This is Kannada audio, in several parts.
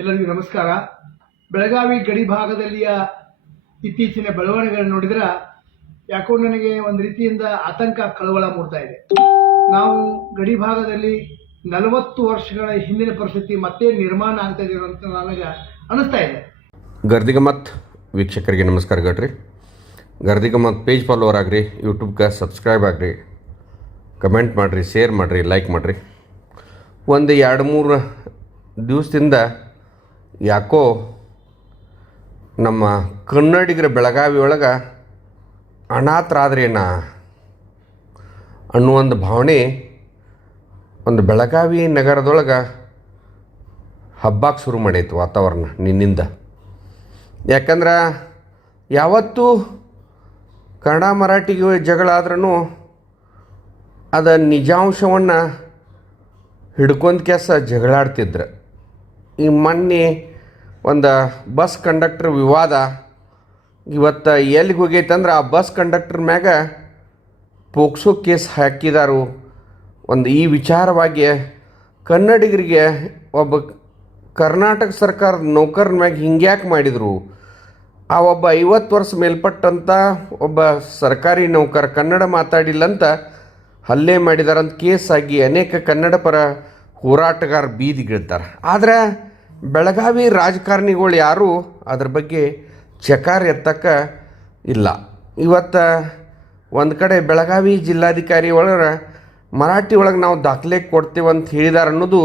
ಎಲ್ಲರಿಗೂ ನಮಸ್ಕಾರ. ಬೆಳಗಾವಿ ಗಡಿ ಭಾಗದಲ್ಲಿಯ ಇತ್ತೀಚಿನ ಬೆಳವಣಿಗೆಗಳನ್ನು ನೋಡಿದ್ರೆ ಯಾಕೋ ನನಗೆ ಒಂದು ರೀತಿಯಿಂದ ಆತಂಕ ಕಳವಳ ಮೂಡ್ತಾ ಇದೆ. ನಾವು ಗಡಿ ಭಾಗದಲ್ಲಿ ನಲವತ್ತು ವರ್ಷಗಳ ಹಿಂದಿನ ಪರಿಸ್ಥಿತಿ ಮತ್ತೆ ನಿರ್ಮಾಣ ಆಗ್ತಾ ಇದೆ ಅಂತ ನನಗೆ ಅನಿಸ್ತಾ ಇದೆ. ಗರ್ದಿಗಮತ್ ವೀಕ್ಷಕರಿಗೆ ನಮಸ್ಕಾರ ಗಡ್ರಿ. ಗರ್ದಿಗಮತ್ ಪೇಜ್ ಫಾಲೋವರ್ ಆಗ್ರಿ, ಯೂಟ್ಯೂಬ್ಗೆ ಸಬ್ಸ್ಕ್ರೈಬ್ ಆಗ್ರಿ. ಕಮೆಂಟ್ ಮಾಡಿರಿ, ಶೇರ್ ಮಾಡಿರಿ, ಲೈಕ್ ಮಾಡಿರಿ. ಒಂದು ಎರಡು ಮೂರು ದಿವಸದಿಂದ ಯಾಕೋ ನಮ್ಮ ಕನ್ನಡಿಗರ ಬೆಳಗಾವಿ ಒಳಗೆ ಅನಾಥರಾದ್ರೇನ ಅನ್ನುವೊಂದು ಭಾವನೆ ಒಂದು ಬೆಳಗಾವಿ ನಗರದೊಳಗೆ ಹಬ್ಬಕ್ಕೆ ಶುರು ಮಾಡೈತು ವಾತಾವರಣ ನಿನ್ನಿಂದ. ಯಾಕಂದ್ರೆ ಯಾವತ್ತೂ ಕನ್ನಡ ಮರಾಠಿಗೆ ಜಗಳ ಆದ್ರೂ ಅದ ನಿಜಾಂಶವನ್ನು ಹಿಡ್ಕೊಂಡ್ ಕೆಸ ಜಗಳಾಡ್ತಿದ್ರು. ಈ ಮೊನ್ನೆ ಒಂದು ಬಸ್ ಕಂಡಕ್ಟರ್ ವಿವಾದ ಇವತ್ತು ಎಲ್ಲಿಗೆ ಹೋಗೈತೆ ಅಂದ್ರೆ ಆ ಬಸ್ ಕಂಡಕ್ಟರ್ ಮ್ಯಾಗ ಪೋಕ್ಸೋ ಕೇಸ್ ಹಾಕಿದಾರು. ಒಂದು ಈ ವಿಚಾರವಾಗಿ ಕನ್ನಡಿಗರಿಗೆ ಒಬ್ಬ ಕರ್ನಾಟಕ ಸರ್ಕಾರದ ನೌಕರನ ಮ್ಯಾಗ ಹಿಂಗ್ಯಾಕೆ ಮಾಡಿದರು. ಆ ಒಬ್ಬ ಐವತ್ತು ವರ್ಷ ಮೇಲ್ಪಟ್ಟಂಥ ಒಬ್ಬ ಸರ್ಕಾರಿ ನೌಕರ ಕನ್ನಡ ಮಾತಾಡಿಲ್ಲ ಅಂತ ಹಲ್ಲೆ ಮಾಡಿದಾರಂತ ಕೇಸ್ ಆಗಿ ಅನೇಕ ಕನ್ನಡ ಪರ ಹೋರಾಟಗಾರ ಬೀದಿಗಿಳ್ತಾರೆ ಆದರೆ ಬೆಳಗಾವಿ ರಾಜಕಾರಣಿಗಳು ಯಾರೂ ಅದ್ರ ಬಗ್ಗೆ ಚಕಾರ ಎತ್ತಕ್ಕ ಇಲ್ಲ. ಇವತ್ತು ಒಂದು ಕಡೆ ಬೆಳಗಾವಿ ಜಿಲ್ಲಾಧಿಕಾರಿ ಒಳಗೆ ಮರಾಠಿ ಒಳಗೆ ನಾವು ದಾಖಲೆ ಕೊಡ್ತೀವಿ ಅಂತ ಹೇಳಿದಾರೆ ಅನ್ನೋದು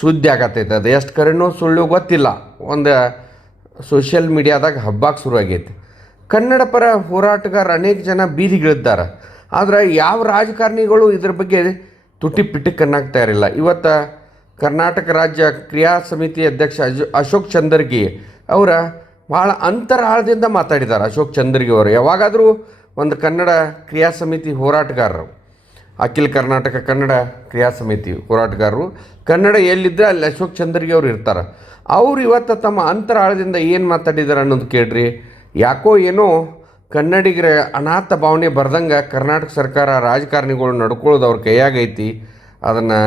ಸುದ್ದಿ ಆಗತ್ತೈತೆ ಅದು ಎಷ್ಟು ಕರೆನೋ ಸುಳ್ಳು ಗೊತ್ತಿಲ್ಲ. ಒಂದು ಸೋಷಿಯಲ್ ಮೀಡಿಯಾದಾಗ ಹಬ್ಬಕ್ಕೆ ಶುರುವಾಗೈತೆ. ಕನ್ನಡ ಪರ ಹೋರಾಟಗಾರ ಅನೇಕ ಜನ ಬೀದಿಗಿಳಿದ್ದಾರೆ ಆದರೆ ಯಾವ ರಾಜಕಾರಣಿಗಳು ಇದ್ರ ಬಗ್ಗೆ ತುಟಿ ಕಣ್ಣಾಗ್ತಾ ಇರಲಿಲ್ಲ. ಇವತ್ತು ಕರ್ನಾಟಕ ರಾಜ್ಯ ಕ್ರಿಯಾ ಸಮಿತಿ ಅಧ್ಯಕ್ಷ ಅಶೋಕ್ ಚಂದರ್ಗಿ ಅವರ ಭಾಳ ಅಂತರಾಳದಿಂದ ಮಾತಾಡಿದ್ದಾರೆ. ಅಶೋಕ್ ಚಂದರ್ಗಿ ಅವರು ಯಾವಾಗಾದರೂ ಒಂದು ಕನ್ನಡ ಕ್ರಿಯಾ ಸಮಿತಿ ಹೋರಾಟಗಾರರು, ಅಖಿಲ ಕರ್ನಾಟಕ ಕನ್ನಡ ಕ್ರಿಯಾ ಸಮಿತಿ ಹೋರಾಟಗಾರರು, ಕನ್ನಡ ಎಲ್ಲಿದ್ದರೆ ಅಲ್ಲಿ ಅಶೋಕ್ ಚಂದರ್ಗಿ ಅವರು ಇರ್ತಾರೆ. ಅವರು ಇವತ್ತು ತಮ್ಮ ಅಂತರಾಳದಿಂದ ಏನು ಮಾತಾಡಿದ್ದಾರೆ ಅನ್ನೋದು ಕೇಳ್ರಿ. ಯಾಕೋ ಏನೋ ಕನ್ನಡಿಗರ ಅನಾಥ ಭಾವನೆ ಬರ್ದಂಗೆ ಕರ್ನಾಟಕ ಸರ್ಕಾರ ರಾಜಕಾರಣಿಗಳು ನಡ್ಕೊಳ್ಳೋದು ಅವ್ರ ಕೈಯಾಗೈತಿ. ಅದನ್ನು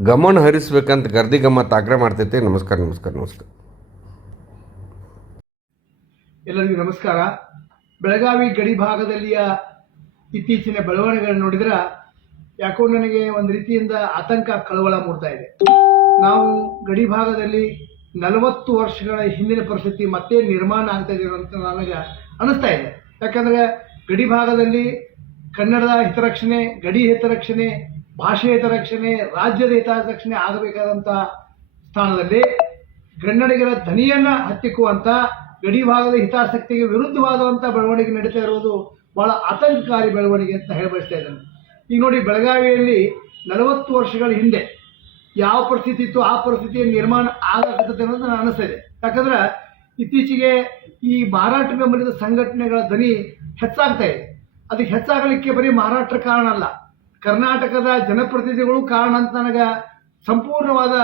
ಗಮನ ಹರಿಸ್ಬೇಕಂತ ಗರ್ದಿ ಗಮ್ಮತ್ ಆಗ್ರಹ ಮಾಡ್ತೈತೆ. ನಮಸ್ಕಾರ ನಮಸ್ಕಾರ ನಮಸ್ಕಾರ. ಎಲ್ಲರಿಗೂ ನಮಸ್ಕಾರ. ಬೆಳಗಾವಿ ಗಡಿ ಭಾಗದಲ್ಲಿಯ ಇತ್ತೀಚಿನ ಬೆಳವಣಿಗೆಗಳನ್ನು ನೋಡಿದ್ರೆ ಯಾಕೋ ನನಗೆ ಒಂದು ರೀತಿಯಿಂದ ಆತಂಕ, ಕಳವಳ ಮೂಡ್ತಾ ಇದೆ. ನಾವು ಗಡಿ ಭಾಗದಲ್ಲಿ ನಲವತ್ತು ವರ್ಷಗಳ ಹಿಂದಿನ ಪರಿಸ್ಥಿತಿ ಮತ್ತೆ ನಿರ್ಮಾಣ ಆಗ್ತಾ ಇದೆ ಅಂತ ನನಗೆ ಅನಿಸ್ತಾ ಇದೆ. ಯಾಕಂದ್ರೆ ಗಡಿ ಭಾಗದಲ್ಲಿ ಕನ್ನಡದ ಹಿತರಕ್ಷಣೆ, ಗಡಿ ಹಿತರಕ್ಷಣೆ ಭಾಷೆ ಹಿತರಕ್ಷಣೆ ರಾಜ್ಯದ ಹಿತರಕ್ಷಣೆ ಆಗಬೇಕಾದಂಥ ಸ್ಥಾನದಲ್ಲಿ ಕನ್ನಡಿಗರ ಧನಿಯನ್ನು ಹತ್ತಿಕ್ಕುವಂಥ ಗಡಿ ಭಾಗದ ಹಿತಾಸಕ್ತಿಗೆ ವಿರುದ್ಧವಾದಂಥ ಬೆಳವಣಿಗೆ ನಡೀತಾ ಇರುವುದು ಬಹಳ ಆತಂಕಕಾರಿ ಬೆಳವಣಿಗೆ ಅಂತ ಹೇಳಿ ಬಯಸ್ತಾ ಇದ್ದೇನೆ. ಈಗ ನೋಡಿ, ಬೆಳಗಾವಿಯಲ್ಲಿ ನಲವತ್ತು ವರ್ಷಗಳ ಹಿಂದೆ ಯಾವ ಪರಿಸ್ಥಿತಿ ಇತ್ತು, ಆ ಪರಿಸ್ಥಿತಿಯ ನಿರ್ಮಾಣ ಆಗತ್ತೆ ಅನ್ನೋದು ನಾನು ಅನಿಸ್ತಾ ಇದೆ. ಯಾಕಂದ್ರೆ ಇತ್ತೀಚೆಗೆ ಈ ಮಾರಾಟ ಬೆಂಬಲಿತ ಸಂಘಟನೆಗಳ ಧ್ವನಿ ಹೆಚ್ಚಾಗ್ತಾ ಇದೆ. ಅದಕ್ಕೆ ಹೆಚ್ಚಾಗಲಿಕ್ಕೆ ಬರೀ ಮಹಾರಾಷ್ಟ್ರ ಕಾರಣ ಅಲ್ಲ. ಕರ್ನಾಟಕದ ಜನಪ್ರತಿನಿಧಿಗಳು ಕಾರಣ ಅಂತ ನನಗೆ ಸಂಪೂರ್ಣವಾದ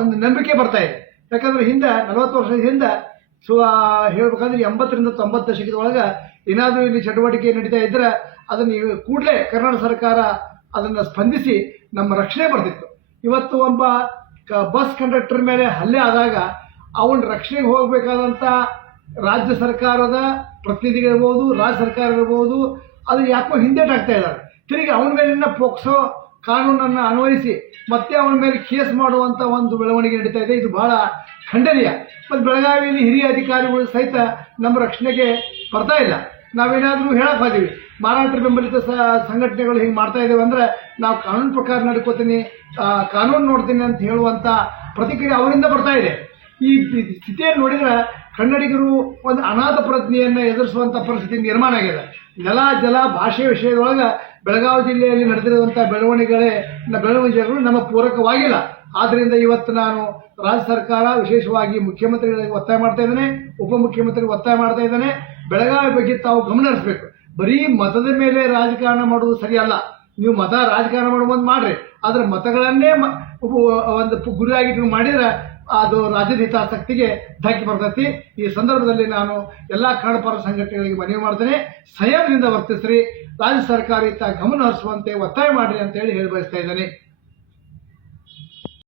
ಒಂದು ನಂಬಿಕೆ ಬರ್ತಾ ಇದೆ. ಯಾಕಂದ್ರೆ ಹಿಂದೆ, ನಲವತ್ತು ವರ್ಷದ ಹಿಂದೆ, ಸೊ ಹೇಳ್ಬೇಕಂದ್ರೆ ಎಂಬತ್ತರಿಂದ ತೊಂಬತ್ತು ದಶಕದ ಒಳಗೆ ಏನಾದರೂ ಇಲ್ಲಿ ಚಟುವಟಿಕೆ ನಡೀತಾ ಇದ್ರೆ ಅದನ್ನು ಕೂಡಲೇ ಕರ್ನಾಟಕ ಸರ್ಕಾರ ಅದನ್ನು ಸ್ಪಂದಿಸಿ ನಮ್ಮ ರಕ್ಷಣೆ ಬರ್ತಿತ್ತು ಇವತ್ತು ಒಬ್ಬ ಬಸ್ ಕಂಡಕ್ಟರ್ ಮೇಲೆ ಹಲ್ಲೆ ಆದಾಗ ಅವನ ರಕ್ಷಣೆಗೆ ಹೋಗಬೇಕಾದಂಥ ರಾಜ್ಯ ಸರ್ಕಾರದ ಪ್ರತಿನಿಧಿಗಳಿರ್ಬೋದು, ರಾಜ್ಯ ಸರ್ಕಾರ ಇರ್ಬೋದು ಅದು ಯಾಕೋ ಹಿಂದೇಟಾಗ್ತಾ ಇದ್ದಾರೆ. ತಿರುಗಿ ಅವನ ಮೇಲಿನ ಪೋಕ್ಸೋ ಕಾನೂನನ್ನು ಅನ್ವಯಿಸಿ ಮತ್ತೆ ಅವನ ಮೇಲೆ ಕೇಸ್ ಮಾಡುವಂಥ ಒಂದು ಬೆಳವಣಿಗೆ ನಡೀತಾ ಇದೆ. ಇದು ಬಹಳ ಖಂಡನೀಯ. ಮತ್ತು ಬೆಳಗಾವಿಯಲ್ಲಿ ಹಿರಿಯ ಅಧಿಕಾರಿಗಳು ಸಹಿತ ನಮ್ಮ ರಕ್ಷಣೆಗೆ ಬರ್ತಾ ಇಲ್ಲ. ನಾವೇನಾದರೂ ಹೇಳಕ್ಕೆ ಹೋದೀವಿ ಮಾರಾಟ ಬೆಂಬಲಿತ ಸಂಘಟನೆಗಳು ಹಿಂಗೆ ಮಾಡ್ತಾ ಇದ್ದೇವೆ ಅಂದ್ರೆ ನಾವು ಕಾನೂನು ಪ್ರಕಾರ ನಡ್ಕೋತೀನಿ ಕಾನೂನು ನೋಡ್ತೀನಿ ಅಂತ ಹೇಳುವಂಥ ಪ್ರತಿಕ್ರಿಯೆ ಅವರಿಂದ ಬರ್ತಾ ಇದೆ. ಈ ಸ್ಥಿತಿಯನ್ನು ನೋಡಿದ್ರೆ ಕನ್ನಡಿಗರು ಒಂದು ಅನಾಥ ಪ್ರಜ್ಞೆಯನ್ನು ಎದುರಿಸುವಂಥ ಪರಿಸ್ಥಿತಿ ನಿರ್ಮಾಣ ಆಗಿದೆ. ನೆಲ, ಜಲ, ಭಾಷೆ ವಿಷಯದೊಳಗೆ ಬೆಳಗಾವಿ ಜಿಲ್ಲೆಯಲ್ಲಿ ನಡೆದಿರುವಂಥ ಬೆಳವಣಿಗೆಗಳೇ ಬೆಳವಣಿಗೆಗಳು ನಮ್ಮ ಪೂರಕವಾಗಿಲ್ಲ. ಆದ್ದರಿಂದ ಇವತ್ತು ನಾನು ರಾಜ್ಯ ಸರ್ಕಾರ, ವಿಶೇಷವಾಗಿ ಮುಖ್ಯಮಂತ್ರಿಗಳಿಗೆ ಒತ್ತಾಯ ಮಾಡ್ತಾ ಇದ್ದಾನೆ, ಉಪಮುಖ್ಯಮಂತ್ರಿಗೆ ಒತ್ತಾಯ ಮಾಡ್ತಾ ಇದ್ದಾನೆ. ಬೆಳಗಾವಿ ಬಗ್ಗೆ ತಾವು ಗಮನ ಹರಿಸಬೇಕು. ಬರೀ ಮತದ ಮೇಲೆ ರಾಜಕಾರಣ ಮಾಡುವುದು ಸರಿಯಲ್ಲ. ನೀವು ಮತ ರಾಜಕಾರಣ ಮಾಡುವಂತ ಮಾಡ್ರಿ. ಆದ್ರೆ ಮತಗಳನ್ನೇ ಒಂದು ಗುರಿಯಾಗಿ ಮಾಡಿದ್ರೆ ಅದು ರಾಜ್ಯದ ಹಿತಾಸಕ್ತಿಗೆ ಧಕ್ಕೆ ಬರ್ತೈತಿ. ಈ ಸಂದರ್ಭದಲ್ಲಿ ನಾನು ಎಲ್ಲಾ ಕನ್ನಡಪರ ಸಂಘಟನೆಗಳಿಗೆ ಮನವಿ ಮಾಡ್ತೇನೆ. ಸಂಯಮದಿಂದ ವರ್ತಿಸ್ರಿ. ರಾಜ್ಯ ಸರ್ಕಾರ ಇತ್ತ ಗಮನ ಹರಿಸುವಂತೆ ಒತ್ತಾಯ ಮಾಡಿರಿ ಅಂತ ಹೇಳಿ ಹೇಳಿ ಬಯಸ್ತಾ ಇದ್ದೇನೆ.